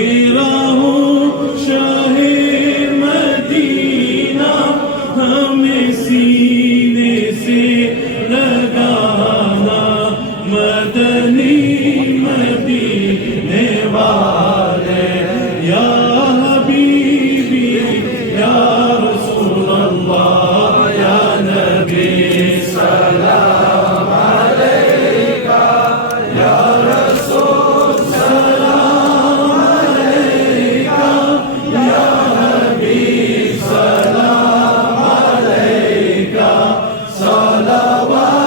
तेरा हूँ शाहे मदीना, हमें सीने से लगाना मदनी मदीने वाले। या हबीबी या रसूल अल्लाह या नबी सलाम अलैका, या रसूल सलाम अलैका, या हबीब सलाम अलैका, सलावातुल्लाह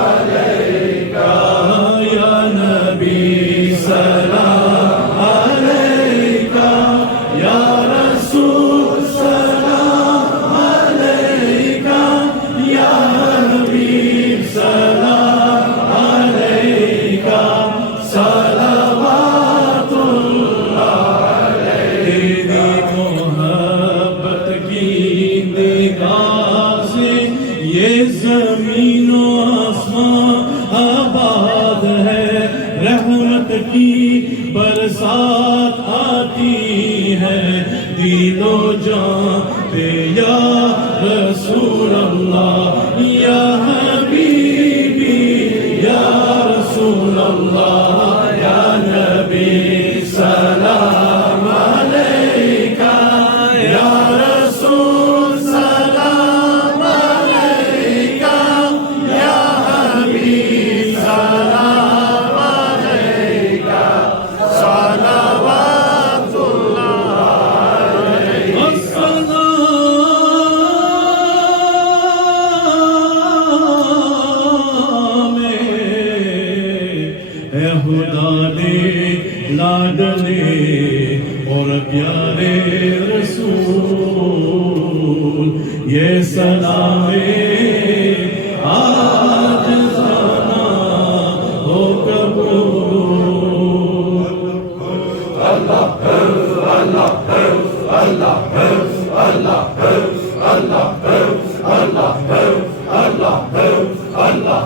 अलैका, या नबी सलाम अलैका, या रसूल सलाम अलैका, या हबीब सलाम अलैका, सलावातुल्लाह अलैका। तेरी मोहब्बत की निगाह से ये ज़मीनो आसमां आबाद है, रहमत की बरसात आती है दिलो जान पे या रसूल अल्लाह, या हबीबी या रसूल अल्लाह, या नबी सलाम अलैका, या रसूल सलाम अलैका, या हबीब सलाम अलैका, सलावातुल्लाह अलैका। अस्सलाम है खुदा दे लाडले और प्यारे रसूल, ये सलामे आज जाना हो कबूल। अल्लाह अल्लाह अल्लाह अल्लाह अल्लाह अल्लाह अल्लाह अल्लाह अल्लाह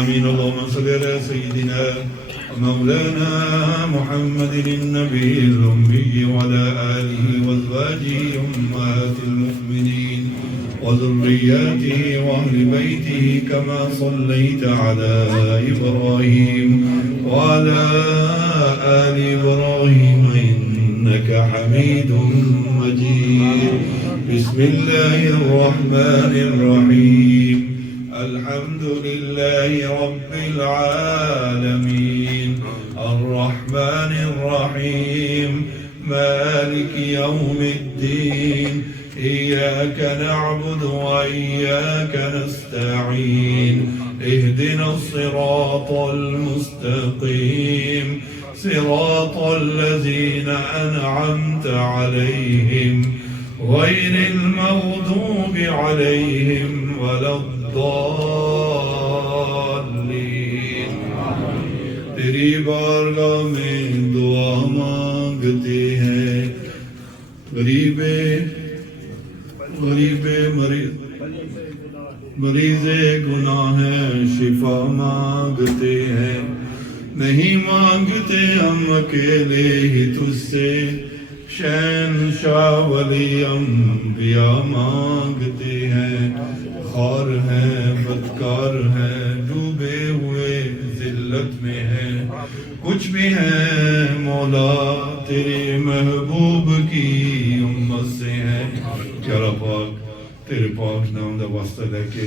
آمين. اللهم صل على سيدنا مولانا محمد النبي الأمي وعلى آله وأزواجه أمهات المؤمنين وذرياته وأهل بيته كما صليت على إبراهيم وعلى آل إبراهيم إنك حميد مجيد. بسم الله الرحمن الرحيم. الحمد لله رب العالمين الرحمن الرحيم مالك يوم الدين. إياك نعبد وإياك نستعين. اهدنا الصراط المستقيم صراط الذين أنعمت عليهم غير المغضوب عليهم ولا الضالين तेरी बारगाह में दुआ मांगते हैं मरीज़े गुनाह हैं शिफा मांगते हैं नहीं मांगते हम अकेले ही तुझसे शहंशाह वली अंबिया मांगते हैं खार हैं बदकार हैं डूबे हुए जिल्लत में हैं कुछ भी हैं मौला तेरे महबूब की उम्मत से हैं प्यारा पाक तेरे पाक नाम दा वास्ता लेके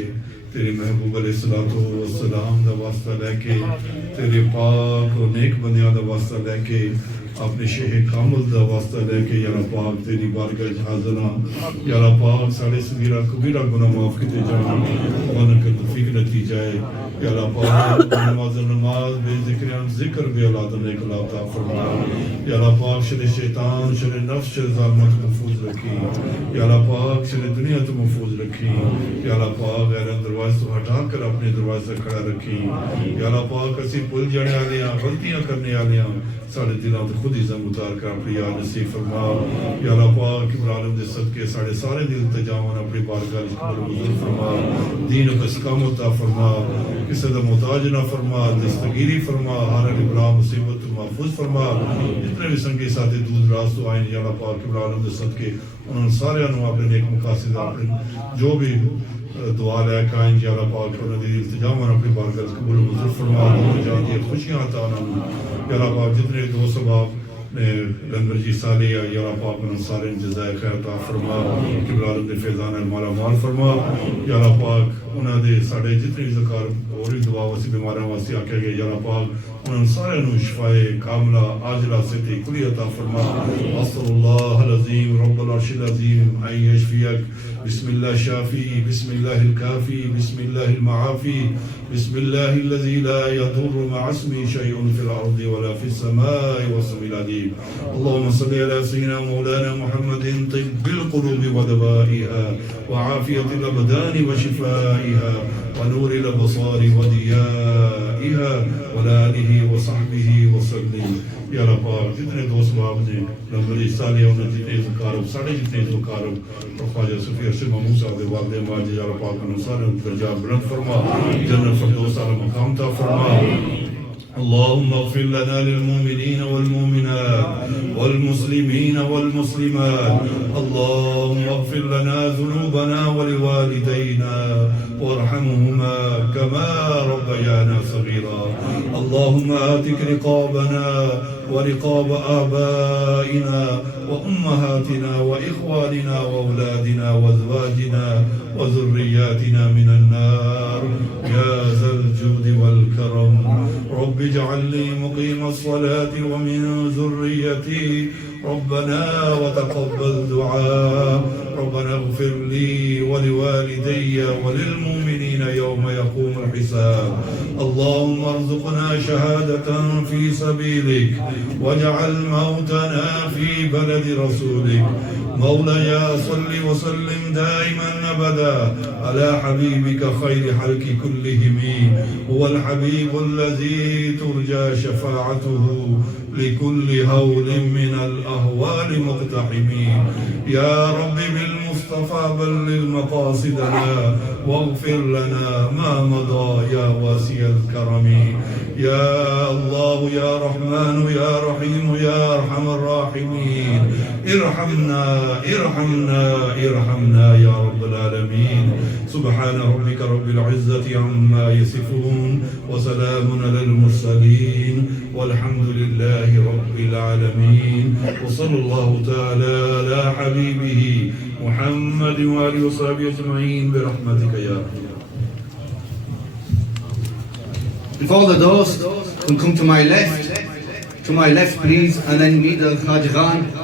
तेरे महबूब अलैहिस्सलाम दा वास्ता लेके तेरे पाक और नेक बंदियां दा वास्ता लेके अपने शेह कामल दा वास्ता लेके यारा पाक तेरी बारगाह च हाज़िर हां यारा पाक साढ़े सगीरा कबीरा गुनाह माफ किते जान उन्हां के तौफीक नतीजा है यारा पाक नमाज बेज़िक्र जिक्र बे औलाद ने कलाता फरमा यारा पाक शर शैतान शर नफ्स शर ज़ालिमत महफूज रखी यारा पाक शर दुनिया तो महफूज रखी यारा पाक गैर दरवाज़े से हटा कर अपने दरवाज़े से खड़ा रखी यारा पाक असी भुल जाने वाले गलतियां करने वाले साढ़े दिलों से खुद इज़्ज़त उतार कर अपनी याद नसीब फरमा या अल्लाह पाक इब्राहिम दे सदके साढ़े सारे दिल ते जावन अपनी बारगाह में कबूल फरमा दीन को इस्कामत अता फरमा किसी दा मोहताज ना फरमा दस्तगीरी फरमा हर बला मुसीबत महफूज फरमा जितने भी संगी साथी दूर राज तो आए या अल्लाह पाक इब्राहिम दे सदके उन्होंने सारे अपने नेक मकासद अपने जो भी दुआ लेकर आए या अल्लाह पाक उन्होंने इल्तिजाम अपनी बारगाह में कबूल मंजूर फरमा जाती खुशियां अता या अल्लाह पाक जितने दोस्त बाप ने लंगर जी साले या अल्लाह पाक उन्हें सारे जज़ाए खैर अता फरमा किबलाल दे फैज़ान माला माल फरमा या अल्लाह पाक उन्होंने साढ़े जितने ज़कार और भी दुआ वासी बीमारियों वास्ते आके गए या अल्लाह पाक उन्होंने सारे शिफाए कामला आजला सेहत कुली अता फरमा अस्सलाहुल अज़ीम रब्बुल अर्शिल अज़ीम आई यशफियक बिस्मिल्लाह शाफी बिस्मिल्लाहिल काफी बिस्मिल्लाहिल माफी बिस्मिल्लाहिल्लज़ी ला यदुर्रु मअ इस्मिही शैउन फिल अर्दि वला फिस समाई वस्समील अज़ीम अल्लाहुम्मा सल्लि अला सय्यिदिना मौलाना मुहम्मदिन तिब्बिल क़ुलूबि व दवाइहा व आफियतिल अबदानि व शिफाइहा व नूरिल अबसारि व दियाइहा व आलिहि व सहबिहि व सल्लिम या अल्लाह पाक जितने दोस्त बाब ने लंगर साले उन्हें जितने ज़कारब साढ़े जितने ज़कारब और ख्वाजा सूफी अर्शद महमूद साहब के वालिद माजिद या अल्लाह पाक उन्हें सारे दर्जा बुलंद फरमा जन्नत फिरदौस आला मकाम ता फरमा اللهم اغفر لنا للمؤمنين والمؤمنات والمسلمين والمسلمات اللهم اغفر لنا ذنوبنا ولوالدينا وارحمهما كما ربيانا صغيرا اللهم آتك رقابنا ورقاب آبائنا وأمهاتنا وإخواننا وأولادنا وأزواجنا وذرياتنا من النار يا ذا الجود والكرم رب اجعل لي مقيم الصلاة ومن ذريتي ربنا وتقبل دعاء ربنا اغفر لي ولوالدي وللمؤمنين يوم يقوم الحساب اللهم ارزقنا شهادة في سبيلك واجعل موتنا في بلد رسولك مولاي صل وسلم دائما ابدا على حبيبك خير خلق كلهم هو الحبيب الذي ترجى شفاعته لكل هول من الأهوال مقتحمين يا رب بالمصطفى بلغ مقاصدنا واغفر لنا ما مضى يا واسع الكرم يا الله يا رحمن يا رحيم يا أرحم الراحمين ارحمنا ارحمنا ارحمنا يا رب العالمين سبحان ربك رب العزة عما يصفون وسلام على المرسلين والحمد لله رب العالمين وصلى الله تعالى على حبيبه محمد وآله وصحبه أجمعين برحمتك يا رب. If all the doors can come to my left please, and then meet the Hajj Khan.